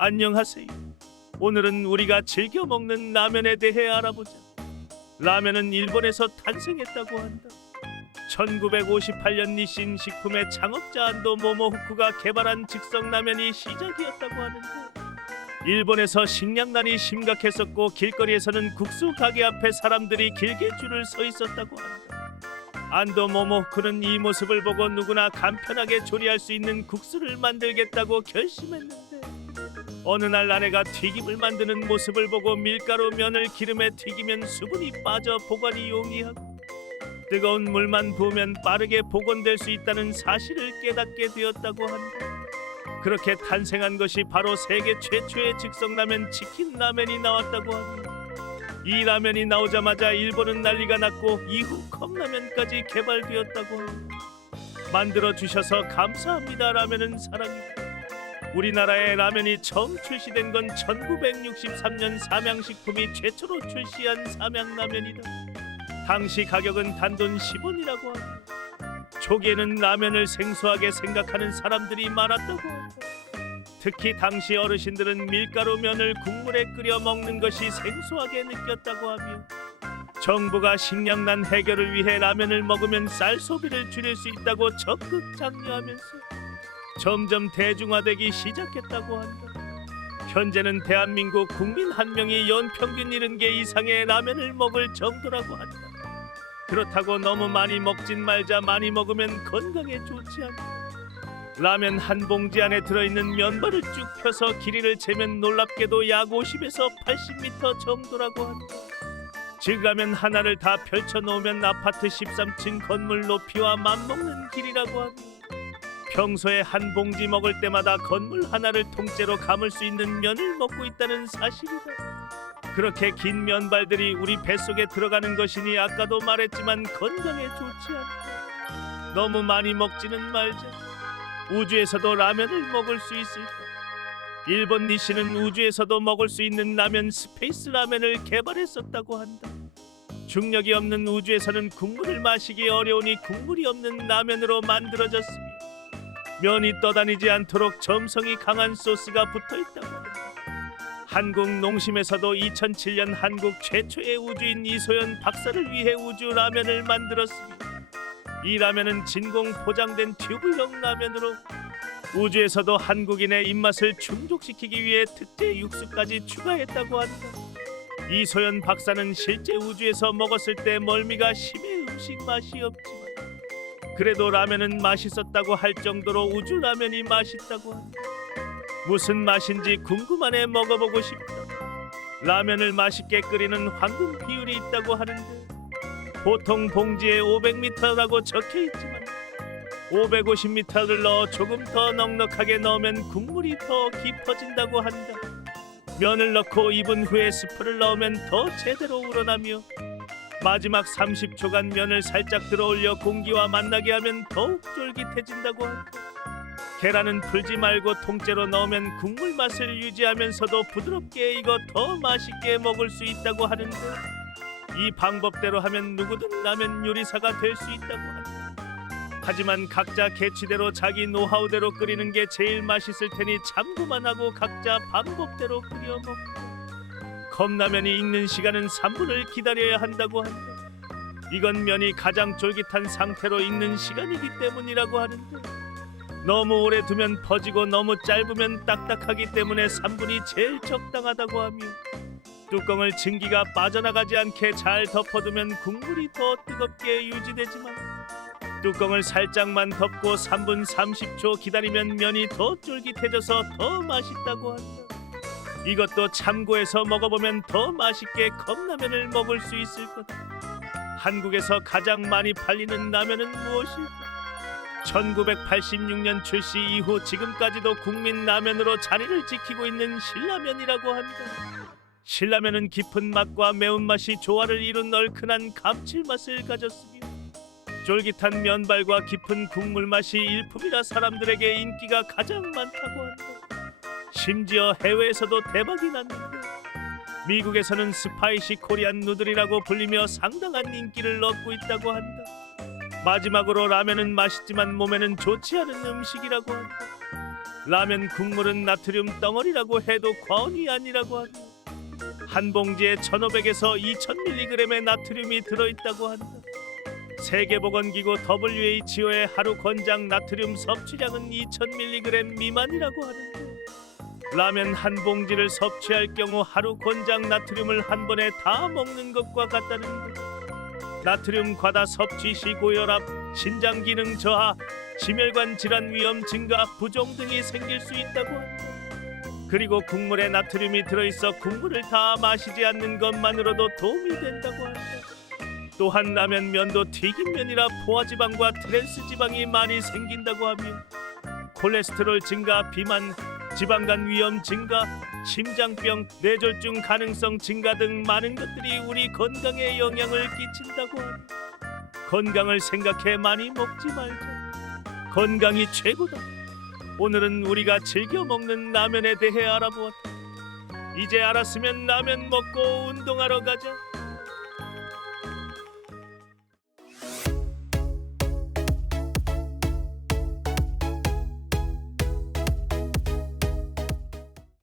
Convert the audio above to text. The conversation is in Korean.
안녕하세요. 오늘은 우리가 즐겨 먹는 라면에 대해 알아보자. 라면은 일본에서 탄생했다고 한다. 1958년 니신 식품의 창업자 안도 모모후쿠가 개발한 즉석 라면이 시작이었다고 하는데, 일본에서 식량난이 심각했었고 길거리에서는 국수 가게 앞에 사람들이 길게 줄을 서 있었다고 한다. 안도 모모후쿠는 이 모습을 보고 누구나 간편하게 조리할 수 있는 국수를 만들겠다고 결심했는데, 어느 날 아내가 튀김을 만드는 모습을 보고 밀가루 면을 기름에 튀기면 수분이 빠져 보관이 용이하고 뜨거운 물만 부으면 빠르게 복원될 수 있다는 사실을 깨닫게 되었다고 한다. 그렇게 탄생한 것이 바로 세계 최초의 즉석라면 치킨 라면이 나왔다고 합니다. 이 라면이 나오자마자 일본은 난리가 났고 이후 컵라면까지 개발되었다고 합니다. 만들어 주셔서 감사합니다. 라면은 사랑입니다. 우리나라에 라면이 처음 출시된 건 1963년 삼양식품이 최초로 출시한 삼양라면이다. 당시 가격은 단돈 10원이라고 합니다. 초기에는 라면을 생소하게 생각하는 사람들이 많았다고 한다. 특히 당시 어르신들은 밀가루 면을 국물에 끓여 먹는 것이 생소하게 느꼈다고 하며, 정부가 식량난 해결을 위해 라면을 먹으면 쌀 소비를 줄일 수 있다고 적극 장려하면서 점점 대중화되기 시작했다고 한다. 현재는 대한민국 국민 한 명이 연평균 70개 이상의 라면을 먹을 정도라고 한다. 그렇다고 너무 많이 먹진 말자. 많이 먹으면 건강에 좋지 않다. 라면 한 봉지 안에 들어있는 면발을 쭉 펴서 길이를 재면 놀랍게도 약 50에서 80m 정도라고 한다. 즉 라면 하나를 다 펼쳐놓으면 아파트 13층 건물 높이와 맞먹는 길이라고 합니다. 평소에 한 봉지 먹을 때마다 건물 하나를 통째로 감을 수 있는 면을 먹고 있다는 사실이다. 그렇게 긴 면발들이 우리 뱃속에 들어가는 것이니 아까도 말했지만 건강에 좋지 않다. 너무 많이 먹지는 말자. 우주에서도 라면을 먹을 수 있을까? 일본 니시는 우주에서도 먹을 수 있는 라면 스페이스 라면을 개발했었다고 한다. 중력이 없는 우주에서는 국물을 마시기 어려우니 국물이 없는 라면으로 만들어졌으며, 면이 떠다니지 않도록 점성이 강한 소스가 붙어있다고 한다. 한국 농심에서도 2007년 한국 최초의 우주인 이소연 박사를 위해 우주 라면을 만들었으며, 이 라면은 진공 포장된 튜브형 라면으로 우주에서도 한국인의 입맛을 충족시키기 위해 특제 육수까지 추가했다고 한다. 이소연 박사는 실제 우주에서 먹었을 때 멀미가 심해 음식 맛이 없지만 그래도 라면은 맛있었다고 할 정도로 우주 라면이 맛있다고 한다. 무슨 맛인지 궁금하네. 먹어보고 싶다. 라면을 맛있게 끓이는 황금 비율이 있다고 하는데, 보통 봉지에 500ml라고 적혀있지만 550ml를 넣어 조금 더 넉넉하게 넣으면 국물이 더 깊어진다고 한다. 면을 넣고 2분 후에 스프를 넣으면 더 제대로 우러나며, 마지막 30초간 면을 살짝 들어올려 공기와 만나게 하면 더욱 쫄깃해진다고 한다. 계란은 풀지 말고 통째로 넣으면 국물 맛을 유지하면서도 부드럽게 익어 더 맛있게 먹을 수 있다고 하는데, 이 방법대로 하면 누구든 라면 요리사가 될 수 있다고 한다. 하지만 각자 계치대로 자기 노하우대로 끓이는 게 제일 맛있을 테니 참고만 하고 각자 방법대로 끓여 먹고, 컵라면이 익는 시간은 3분을 기다려야 한다고 한다. 이건 면이 가장 쫄깃한 상태로 익는 시간이기 때문이라고 하는데, 너무 오래 두면 퍼지고 너무 짧으면 딱딱하기 때문에 3분이 제일 적당하다고 하며, 뚜껑을 증기가 빠져나가지 않게 잘 덮어두면 국물이 더 뜨겁게 유지되지만, 뚜껑을 살짝만 덮고 3분 30초 기다리면 면이 더 쫄깃해져서 더 맛있다고 한다. 이것도 참고해서 먹어보면 더 맛있게 컵라면을 먹을 수 있을 거다. 한국에서 가장 많이 팔리는 라면은 무엇일까? 1986년 출시 이후 지금까지도 국민 라면으로 자리를 지키고 있는 신라면이라고 한다. 신라면은 깊은 맛과 매운맛이 조화를 이룬 얼큰한 감칠맛을 가졌으며, 쫄깃한 면발과 깊은 국물 맛이 일품이라 사람들에게 인기가 가장 많다고 한다. 심지어 해외에서도 대박이 났는데, 미국에서는 스파이시 코리안 누들이라고 불리며 상당한 인기를 얻고 있다고 한다. 마지막으로 라면은 맛있지만 몸에는 좋지 않은 음식이라고 한다. 라면 국물은 나트륨 덩어리라고 해도 과언이 아니라고 하며 한 봉지에 1,500에서 2,000mg의 나트륨이 들어있다고 한다. 세계보건기구 WHO의 하루 권장 나트륨 섭취량은 2,000mg 미만이라고 하는데 라면 한 봉지를 섭취할 경우 하루 권장 나트륨을 한 번에 다 먹는 것과 같다는 것. 나트륨 과다 섭취 시 고혈압, 신장 기능 저하, 심혈관 질환 위험 증가, 부종 등이 생길 수 있다고 한다. 그리고 국물에 나트륨이 들어있어 국물을 다 마시지 않는 것만으로도 도움이 된다고 한다. 또한 라면 면도 튀김면이라 포화지방과 트랜스지방이 많이 생긴다고 하며 콜레스테롤 증가, 비만, 지방간 위험 증가, 심장병, 뇌졸중 가능성 증가 등 많은 것들이 우리 건강에 영향을 끼친다고 한다. 건강을 생각해 많이 먹지 말자. 건강이 최고다. 오늘은 우리가 즐겨 먹는 라면에 대해 알아보았다. 이제 알았으면 라면 먹고 운동하러 가자.